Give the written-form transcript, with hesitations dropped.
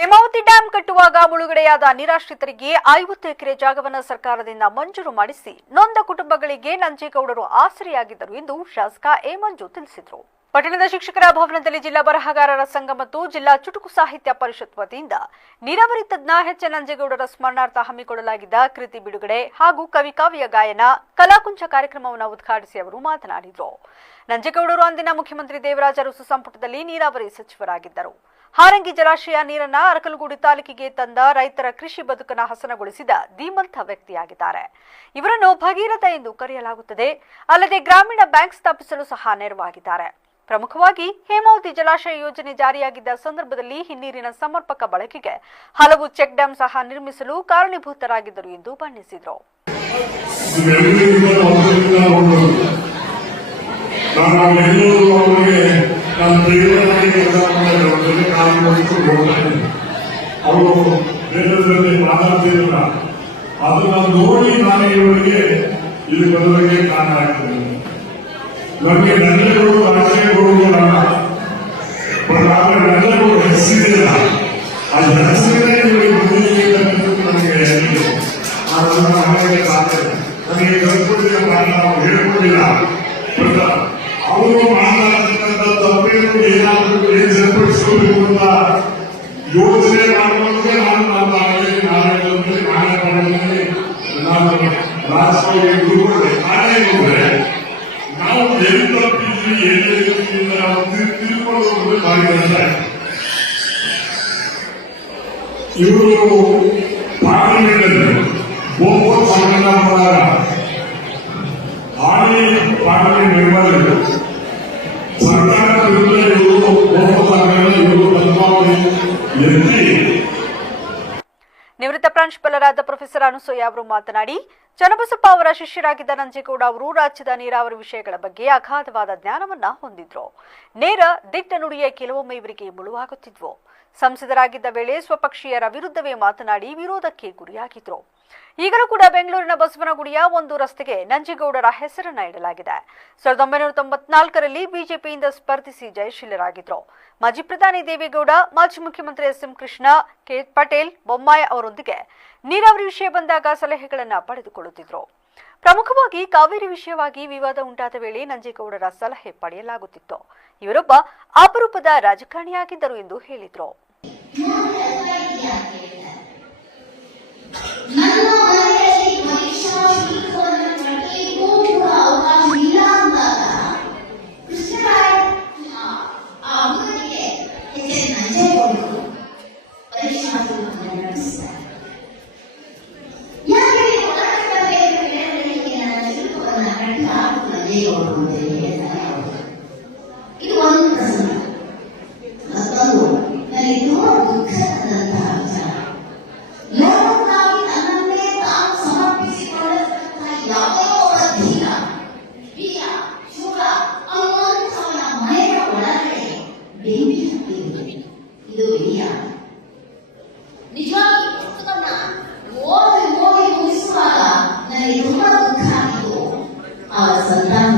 Hemavathi dam ಕಟ್ಟುವಾಗ ಮುಳುಗಡೆಯಾದ ನಿರಾಶ್ರಿತರಿಗೆ 50 ಎಕರೆ ಜಾಗವನ್ನು ಸರ್ಕಾರದಿಂದ ಮಂಜೂರು ಮಾಡಿಸಿ ನೊಂದ ಕುಟುಂಬಗಳಿಗೆ ನಂಜೇಗೌಡರು ಆಸರೆಯಾಗಿದ್ದರು ಎಂದು ಶಾಸಕ ಎ ಮಂಜು ತಿಳಿಸಿದರು. ಪಟ್ಟಣದ ಶಿಕ್ಷಕರ ಭವನದಲ್ಲಿ ಜಿಲ್ಲಾ ಬರಹಗಾರರ ಸಂಘ ಮತ್ತು ಜಿಲ್ಲಾ ಚುಟುಕು ಸಾಹಿತ್ಯ ಪರಿಷತ್ ವತಿಯಿಂದ ನೀರಾವರಿ ತಜ್ಞ ಎಚ್ ನಂಜೇಗೌಡರ ಸ್ಮರಣಾರ್ಥ ಹಮ್ಮಿಕೊಳ್ಳಲಾಗಿದ್ದ ಕೃತಿ ಬಿಡುಗಡೆ ಹಾಗೂ ಕವಿ ಕಾವ್ಯ ಗಾಯನ ಕಲಾಕುಂಚ ಕಾರ್ಯಕ್ರಮವನ್ನು ಉದ್ಘಾಟಿಸಿ ಅವರು ಮಾತನಾಡಿದರು. ನಂಜೇಗೌಡರು ಅಂದಿನ ಮುಖ್ಯಮಂತ್ರಿ ದೇವರಾಜ ಅರಸು ಸಂಪುಟದಲ್ಲಿ ನೀರಾವರಿ ಸಚಿವರಾಗಿದ್ದರು. ಹಾರಂಗಿ ಜಲಾಶಯ ನೀರನ್ನ ಅರಕಲಗೂಡು ತಾಲೂಕಿಗೆ ತಂದ ರೈತರ ಕೃಷಿ ಬದುಕನ್ನು ಹಸನಗೊಳಿಸಿದ ಧೀಮಂತ ವ್ಯಕ್ತಿಯಾಗಿದ್ದಾರೆ. ಇವರನ್ನು ಭಗೀರಥ ಎಂದು ಕರೆಯಲಾಗುತ್ತದೆ. ಅಲ್ಲದೆ ಗ್ರಾಮೀಣ ಬ್ಯಾಂಕ್ ಸ್ಥಾಪಿಸಲು ಸಹ ನೆರವಾಗಿದ್ದಾರೆ. ಪ್ರಮುಖವಾಗಿ ಹೇಮಾವತಿ ಜಲಾಶಯ ಯೋಜನೆ ಜಾರಿಯಾಗಿದ್ದ ಸಂದರ್ಭದಲ್ಲಿ ಹಿನ್ನೀರಿನ ಸಮರ್ಪಕ ಬಳಕೆಗೆ ಹಲವು ಚೆಕ್ ಡ್ಯಾಂ ಸಹ ನಿರ್ಮಿಸಲು ಕಾರಣೀಭೂತರಾಗಿದ್ದರು ಎಂದು ಬಣ್ಣಿಸಿದರು. ಅದನ್ನು ನೋಡಿ ನಾನು ಇವರಿಗೆ ಇಲ್ಲಿ ಬರೋದಕ್ಕೆ ಕಾರಣ ಆಗ್ತದೆ. ನಮಗೆ ನಂಜೇಗೌಡರು ರಾಜಕೀಯಗಳು ನನ್ನೆಲ್ಲರೂ ಹೆಸರಿಲ್ಲ. ಆ ಹೆಸರಿನೇ ಇವರಿಗೆ ನಮಗೆ ನನಗೆ ಕಲ್ಪಟ್ಟಿಲ್ಲ, ನಾವು ಹೇಳ್ಕೊಂಡಿಲ್ಲ. ಅವರು ಮಾತನಾಡತಕ್ಕಂಥ ತಪ್ಪೇನು ಏನಾದರೂ ಏನ್ ಸರಿಪಡಿಸ್ಕೋಬೇಕು ಅಂತ ಯೋಚನೆ ಮಾಡುವಂತೆ ನಾನು ನಾವು ಎಲ್ಲಿ ತಪ್ಪಿದ್ವಿ ಏನಿಲ್ಲ ನಾವು ತಿಳ್ಕೊಳ್ಳೋದು ಮಾಡಿದ್ದಾರೆ. ಇವರು ಪಾರ್ಲಿಮೆಂಟ್ ಅಲ್ಲಿ ಬಹುಮತ ಸಂಘಟನಾ ಮಾಡಿದಾಗ ಹಾಲಿ ಪಾರ್ಲಿಮೆಂಟ್ ಮೆಂಬರ್ ಸರ್ಕಾರದ ವಿರುದ್ಧ ಇವರು ಬಹುಮತ ಇವರು ಬದಲಾವಣೆ ಎತ್ತಿ. ನಿವೃತ್ತ ಪ್ರಾಂಶುಪಾಲರಾದ ಪ್ರೊಫೆಸರ್ ಅನುಸೂಯ ಅವರು ಮಾತನಾಡಿ, ಚನ್ನಬಸಪ್ಪ ಅವರ ಶಿಷ್ಯರಾಗಿದ್ದ ನಂಜೇಗೌಡ ಅವರು ರಾಜ್ಯದ ನೀರಾವರಿ ವಿಷಯಗಳ ಬಗ್ಗೆ ಅಗಾಧವಾದ ಜ್ಞಾನವನ್ನ ಹೊಂದಿದ್ರು. ನೇರ ದಿಟ್ಟ ನುಡಿಯ ಕೆಲವೊಮ್ಮೆ ಇವರಿಗೆ ಮುಳುವಾಗುತ್ತಿದ್ವು. ಸಂಸದರಾಗಿದ್ದ ವೇಳೆ ಸ್ವಪಕ್ಷೀಯರ ವಿರುದ್ಧವೇ ಮಾತನಾಡಿ ವಿರೋಧಕ್ಕೆ ಗುರಿಯಾಗಿದ್ರು. ಈಗಲೂ ಕೂಡ ಬೆಂಗಳೂರಿನ ಬಸವನಗುಡಿಯ ಒಂದು ರಸ್ತೆಗೆ ನಂಜೇಗೌಡರ ಹೆಸರನ್ನ ಇಡಲಾಗಿದೆ. 1994ರಲ್ಲಿ ಬಿಜೆಪಿಯಿಂದ ಸ್ಪರ್ಧಿಸಿ ಜಯಶೀಲರಾಗಿದ್ರು. ಮಾಜಿ ಪ್ರಧಾನಿ ದೇವೇಗೌಡ, ಮಾಜಿ ಮುಖ್ಯಮಂತ್ರಿ ಎಸ್.ಎಂ. ಕೃಷ್ಣ, ಕೆ. ಪಟೇಲ್, ಬೊಮ್ಮಾಯಿ ಅವರೊಂದಿಗೆ ನೀರಾವರಿ ವಿಷಯ ಬಂದಾಗ ಸಲಹೆಗಳನ್ನು ಪಡೆದುಕೊಳ್ಳುತ್ತಿದ್ರು. ಪ್ರಮುಖವಾಗಿ ಕಾವೇರಿ ವಿಷಯವಾಗಿ ವಿವಾದ ಉಂಟಾದ ವೇಳೆ ನಂಜೇಗೌಡರ ಸಲಹೆ ಪಡೆಯಲಾಗುತ್ತಿತ್ತು. ಇವರೊಬ್ಬ ಅಪರೂಪದ ರಾಜಕಾರಣಿಯಾಗಿದ್ದರು ಎಂದು ಹೇಳಿದರು. ಇದು ಒಂದು ಪ್ರಸಂಗ. ಮತ್ತೊಂದು ನನಗೆ ತುಂಬಾ ದುಃಖದಂತಹ ವಿಚಾರ. ಲೋಕಕ್ಕಾಗಿ ನನ್ನನ್ನೇ ತಾನು ಸಮರ್ಪಿಸಿಕೊಳ್ಳತಕ್ಕಂತಹ ಯಾವುದೋ ಒಬ್ಬ ಧೀರ, ವೀರ, ಶೂರ ಅನ್ನುವಂಥವನ ಮನೆಯ ಒಳಗಡೆ ಬೆಂಕಿ ಹತ್ತಿದೆ. ಇದು ವೀರ. ನಿಜವಾಗಿ ಪುಸ್ತಕವನ್ನ ಓದಿ ಮುಗಿಸುವಾಗ ನನಗೆ ತುಂಬಾ ದುಃಖ ಆಗಿತ್ತು. ಆ ಸಂತಾನ